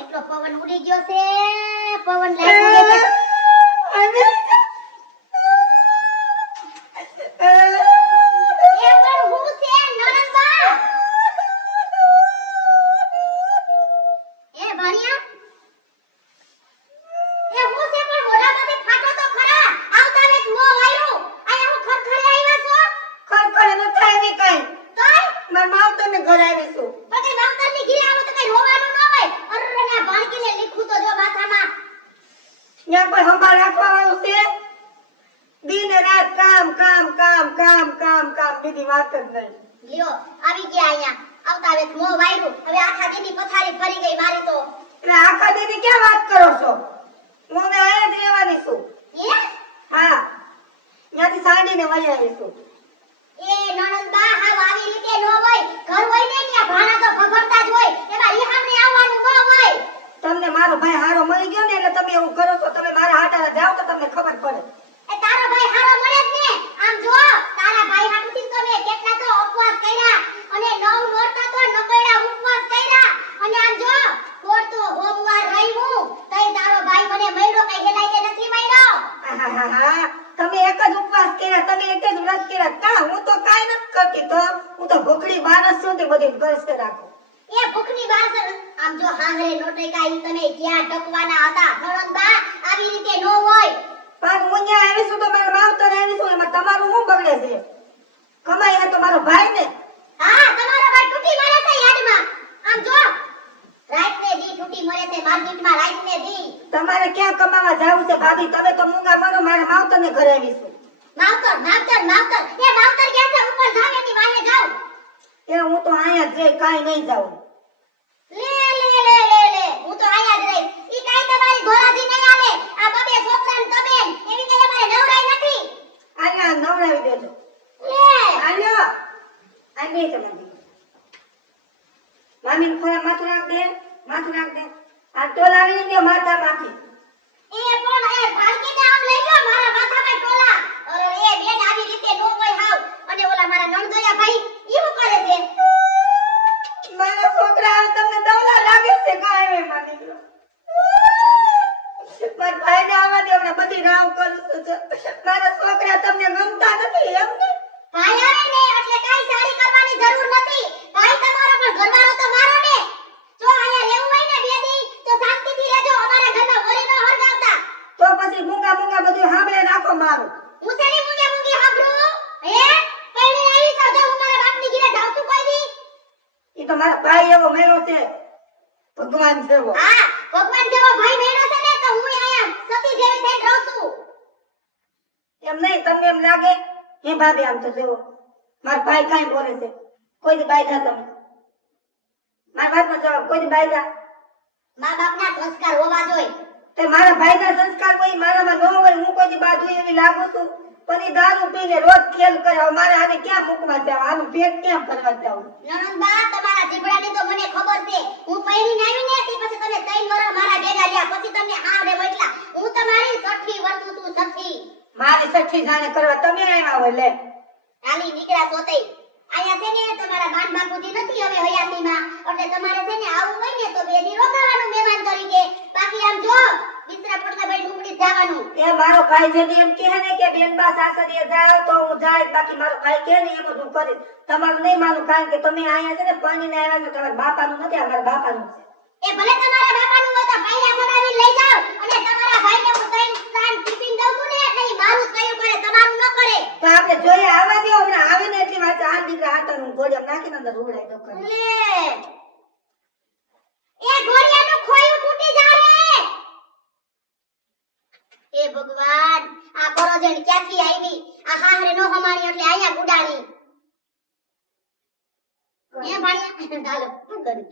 એટલો પવન ઉડી ગયો છે, પવન લાગ્યો છે. એ પણ હું છે નણંદબા? એ ભાણિયા, એ હું છે પણ મોઢામાંથી ફાટો તો ખરા. આવતા વેત મો વાયરો. આયા હું ખરખરે આવ્યા છો? ખરખરે ન થાય ની કઈ. તોય માર માવતરને ઘરે આવી છું. પણ એ માવતરની ઘીરે આવો તો કઈ રોવાનું ન હોય. અરર ના ભાણકીને લીખું તો જો માથામાં. ન્યા કોઈ સંભાળ રાખવા વાળું છે? દિન રાત કામ કામ કામ કામ કામ કામ બીજી વાત જ નહીં. લ્યો આવી ગયા અહીંયા. આવતા વેત મો વાયરો. હવે આખા દીની પથારી ફરી ગઈ મારી તો. એટલે આખા દીદી ક્યાં વાત કરો છો? હું ને આયા જ રહેવાની છું. હે? હા, ત્યાંથી સાંડીને વહી આવી છું. એ નણંદબા હાવ આવી રીતે ન હોય. ઘર હોય ને ત્યાં ભાણા તો ભભરતા જ હોય. એમાં રિહામને આવવાનું ન હોય. તમને મારો ભાઈ હારો મળી ગયો ને એટલે તમે એવું કરો છો. તમે મારા હાટારા જાઓ તો તમને ખબર પડે. એ તારો ભાઈ હારો મળે જ ને. આમ જો તારા ભાઈ હાટુથી તો મેં કેટલા તો ઉપવાસ કર્યા અને 9 નોરતા તો નકળા ઉપવાસ કર્યા અને આમ જો કોર તો હોમવાર રહ્યું તઈ તારો ભાઈ મને મળ્યો કઈ હેલાઈને નથી મળ્યો. આહાહા, તમે એક જ ઉપવાસ કર્યા, તમે એક જ વ્રત કર્યા. કા હું તો કાઈ નથી કરતી. તો હું તો ભૂખડી માણસ છું તે બધી ગરસ્ત રાખું. એ ભૂખની બાસર આમ જો હાંગરે નોટેકા ઈ તમે ક્યાં ટકવાના હતા નણંદબા? આવી રીતે નો હોય. પણ હું ત્યાં આવી છું તો મારા માવતર આવી છું. એમાં તમારું શું બગડે છે? કમાઈ એ તો મારો ભાઈ ને. હા તમારો ભાઈ તૂટી મળે છે યાદમાં. આમ જો રાતને દી તૂટી મળે છે માર્કેટમાં રાતને દી. તમારે ક્યાં કમાવા જાવું છે ભાભી? તમે તો મૂંગા મરો. મારા માવતર ને ઘરે આવી છું. માવતર માવતર માવતર એ માવતર ક્યાં છે? ઉપર જાવ એની વાહે જાવ. એ હું તો અહીંયા જ જઈ કાઈ નહીં જાઉં. લે લે લે લે લે હું તો આયા જ રહી. ઈ કાઈ તમારી ધોરાજી નહીં આલે. આ બબે છોકરાને તબેન એવી કઈ અમારે નવરાઈ નથી. અહીંયા નવડાવી દેજો. લે આલ્યો આ બે તમારી મામી ખોરા માથું રાખ દે, માથું રાખ દે. આ ટોલાવી દે માથા માંથી. એ પણ એ ભાણકીને આમ લઈ ગયો મારા માથામાં ટોલા. અરે એ બેન આવી રીતે નો હોય હાવ. અને ઓલા મારા નણદોયા ભાઈ ઈ શું કરે છે? મારા છોકરા તમને દવલા લાગે છે કાઈ માં નીકળો. મારા ભાઈને આવવા દે. હમણાં બધી રાવ કરું છું. મારા છોકરા તમને ગમતા નથી એમ ને? ભાઈ આવે ને એટલે કાઈ સારી કરવાની જરૂર નથી. ભાઈ તમારો પણ ઘરવાળો તો મારો ને. જો આયા રહેવું હોય ને બે દી તો શાંતિથી રહેજો. અમારા ઘરમાં હોરી નો હળગાવતા. તો પછી મૂંગા મૂંગા બધું સાંભળે નાખો મારું. હું તેની મુંગે મુંગે હાંભળું. હે પૈણી આવી છો જો હું મારા બાપની ઘરે જાઉં છું કોઈ દી. ઈ તો મારા ભાઈ એવો મેળો છે, ભગવાન જેવો. હા ભગવાન જેવો ભાઈ મેળો છે ને તો હું આયા સતી જેવી થઈને રહું છું. એમ નહીં તમને એમ લાગે હે ભાભી આમ તો જેવો મારા ભાઈ કાઈ બોલે છે. કોઈ દી બાયધા તમે મારા વાતમાં જવાબ. કોઈ દી બાયધા મા બાપના સંસ્કાર હોવા જોઈએ. તે મારા ભાઈના સંસ્કાર કોઈ મારામાં ન હોય. હું કોઈ દી બાજુ એવી લાગુ છું. પણ ઈ દારૂ પીને રોજ ખેલ કરે. હવે મારે આને ક્યાં મૂકવા જાવ? આનું પેટ ક્યાં ભરવા જાવ? નણંદબા તમારા જીભડાની તો મને ખબર છે. હું પૈણીને આવી ને તે પછી તમે 3 વર્ષ મારા ભેગા રહ્યા પછી તમને હારે વટલા. હું તમારી સઠી વર્ષ છું સઠી. મારી સઠ્ઠી જાણે કરવા તમે આવ્યા હોય. લે હાલી નીકળ્યા સોતઈ. આયા છે ને તમારા ગાંડ બાપુજી નથી હવે હયાતીમાં. એટલે તમારે છે ને આવું હોય ને તો બે દી રોકાવાનું મહેમાન તરીકે. બાકી આમ જો બિસ્તરા પોટલા ભાઈ ડુંગળી જવાનું. એ મારો ભાઈ જેદી એમ કહે ને કે બેનબા સાસરીએ જાવ તો હું જાય. બાકી મારો ભાઈ કહે ને એ બધું કરે. તમારું નહીં માનું કારણ કે તમે અહીંયા છે ને પાણીને આવ્યા છો. તમારા બાપાનું નથી, આ મારા બાપાનું છે. એ ભલે તમારા બાપાનું હોય તો પાયડા સડાવી લઈ જાવ. અને તમારા ભાઈને હું 3 ટાઈમ ટિફિન દઉં છું ને એટલે ઈ મારું જ કયું કરે તમારું ન કરે. તો આપણે જોઈએ આવવા દો. હમણાં આવે ને એટલી વાત આ દીકરા હાટાનું ઘોડિયા નાખીને અંદર ઉડાઈ દો કરે. લે એ ઘોડિયાનું ખોયું તૂટી જાહે. એ ભગવાન આ પરોજણ ક્યાંથી આવી? આ હાહરે નો હમાણી એટલે આયા ગુડાણી. એ ભાણિયા ચાલો શું કરી